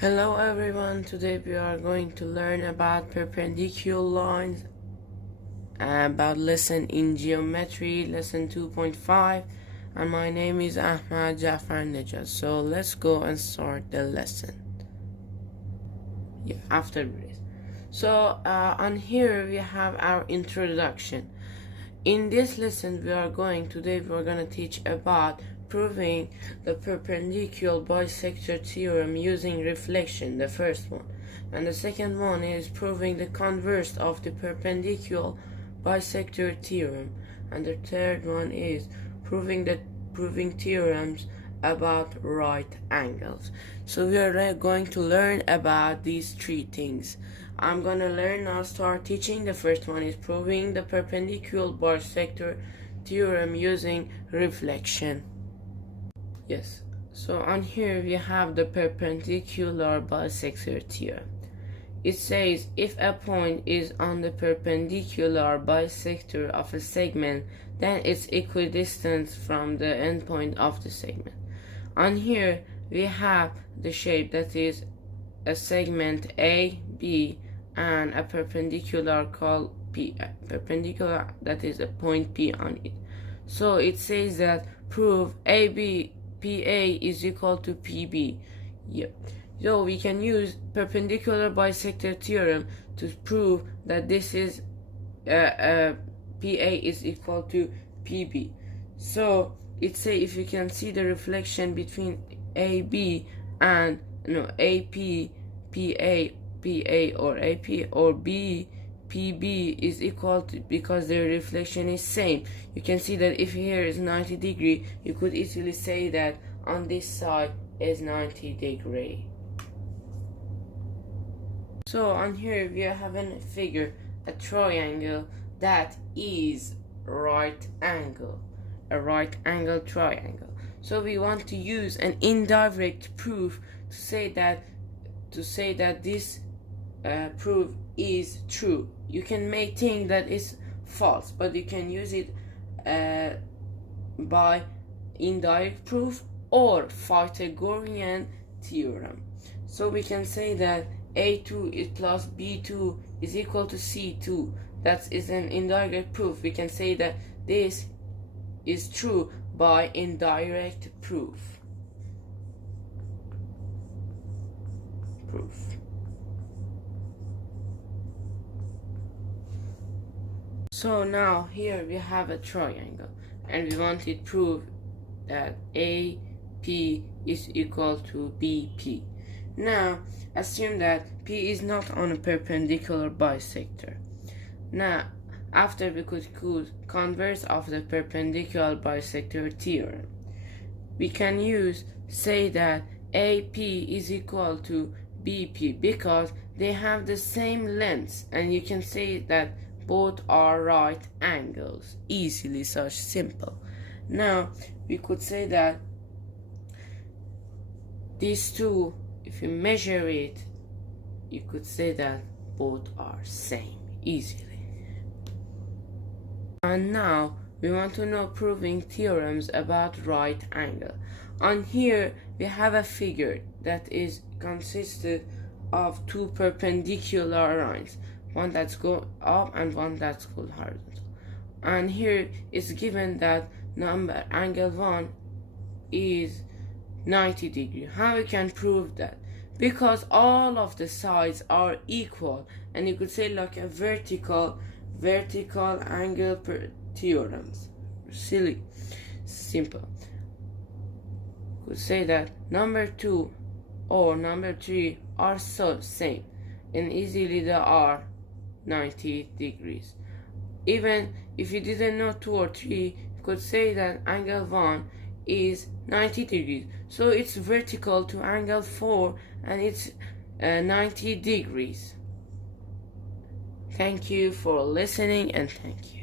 Hello everyone, today we are going to learn about perpendicular lines, about lesson in geometry, lesson 2.5, and my name is Ahmad Jafar Nejad. So let's go and start the lesson. After this. So on here we have our introduction. In this lesson we are going to teach about proving the perpendicular bisector theorem using reflection, the first one, and the second one is proving the converse of the perpendicular bisector theorem, and the third one is proving theorems about right angles. So we are going to learn about these three things. I'm gonna start teaching. The first one is proving the perpendicular bisector theorem using reflection. Yes, so on here we have the perpendicular bisector theorem. It says if a point is on the perpendicular bisector of a segment, then it's equidistant from the endpoint of the segment. On here we have the shape that is a segment A, B, and a perpendicular called P, perpendicular that is a point P on it. So it says that prove AB PA is equal to PB. So we can use perpendicular bisector theorem to prove that this is PA is equal to PB. So it say if you can see the reflection between AB and AP, PA, PA, or AP, or B, PB is equal to, because their reflection is same. You can see that if here is 90 degree, you could easily say that on this side is 90 degree. So on here we are having a figure, a triangle that is right angle, a right angle triangle. So we want to use an indirect proof to say that this proof is true. You can make think that it's false, but you can use it by indirect proof or Pythagorean theorem. So we can say that A2 is plus B2 is equal to C2. That is an indirect proof. We can say that this is true by indirect proof. So now here we have a triangle and we want to prove that AP is equal to BP. Now assume that P is not on a perpendicular bisector. Now after we could use converse of the perpendicular bisector theorem, we can say that AP is equal to BP because they have the same lengths, and you can say that both are right angles. Easily, such simple. Now we could say that these two, if you measure it, you could say that both are same easily. And now we want to know proving theorems about right angle. On here we have a figure that is consisted of two perpendicular lines, one that's go up and one that's go horizontal. And here it's given that angle 1 is 90 degree. How we can prove that? Because all of the sides are equal, and you could say like a vertical angle theorems. Simple. Could say that number 2 or number 3 are so same, and easily they are 90 degrees. Even if you didn't know 2 or 3, you could say that angle 1 is 90 degrees, so it's vertical to angle 4 and it's 90 degrees. Thank you for listening, and thank you.